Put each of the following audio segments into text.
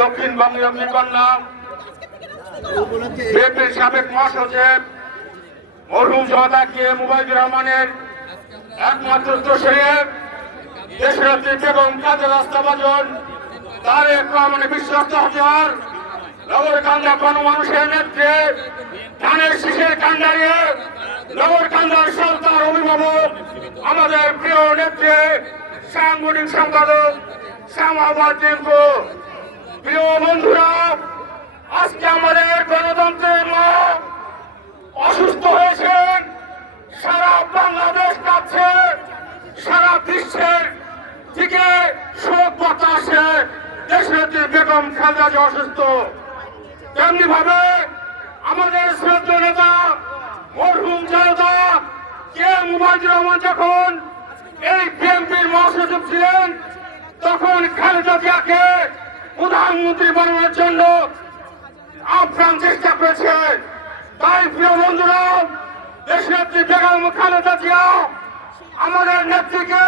দক্ষিণবঙ্গীয় অগ্নিকন্যা বিএনপির সাবেক মহাসচিব মরহুম জনতা কে মুবাইদুর রহমানের একমাত্র শরীর দেশনেত্রী বেগম খালেদা জিয়ার তারেক রহমানের বিশ্বস্ত হাতিয়ার নগরকান্দা গণমানুষের নেত্রী ধানের শীষের কান্ডারিয়ে নগরকান্দার সরকার অভিভাবক আমাদের প্রিয় নেত্রী সাংগঠনিক সম্পাদক শ্যামাবাদ টিঙ্কু। প্রিয় বন্ধুরা, আজকে আমাদের গণতন্ত্রের মা অসুস্থ হয়েছেন। সারা বাংলাদেশ কাঁপছে, সারা বিশ্বের দিকে শোক বার্তা আসে। দেশনেত্রী বেগম খালেদা জিয়া অসুস্থ। তেমনি ভাবে আমাদের শ্রদ্ধেয় নেতা মরহুম জনতা কে মুবাইদুর রহমান যখন এই বিএনপির মহাসচিব ছিলেন, তখন খালেদা জিয়াকে প্রধানমন্ত্রী বানানোর জন্য আপ্রাণ চেষ্টা করেছে। তাই প্রিয় বন্ধুরা, দেশনেত্রী বেগম খালেদা জিয়া আমাদের নেত্রীকে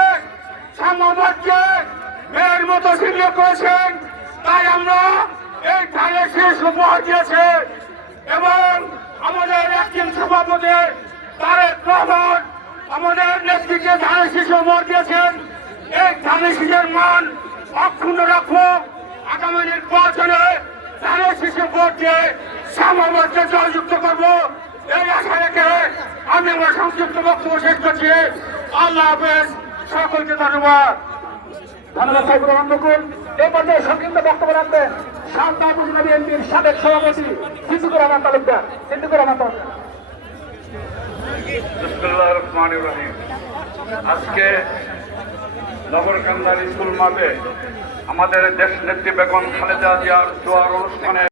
সাংবাদিককে মেয়ের মতো স্বীকার করেছেন। তাই আমরা এই ধানের শীষ উপহার দিয়েছে এবং আমাদের একজন সভাপতি তারেক রহমান আমাদের নেত্রীকে ধানের শীষ উপহার দিয়েছেন। এই ধানের শীষের মান অক্ষুণ্ণ রাখবো। আগামী নির্বাচনে ধানের শীষে ভোট দিয়ে সাম্যবাদকে জয়যুক্ত করবো, এই আশা রেখে আমি আমার সংক্ষিপ্ত বক্তব্য শেষ করছি। আল্লাহ হাফেজ, সকলকে ধন্যবাদ। ধন্যবাদ সাইফুর রহমান বকুল। এই পর্যায়ে সংক্ষিপ্ত বক্তব্য রাখবেন শান্তা উপজেলা বিএনপির সাবেক সভাপতি সিদ্দিকুর রহমান তালুকদার। সিদ্দিকুর রহমান তালুকদার। বিসমিল্লাহির রহমানির রহিম। আজকে নগরকান্দার স্কুল মাঠে আমাদের দেশনেত্রী বেগম খালেদা জিয়ার দোয়ার অনুষ্ঠানে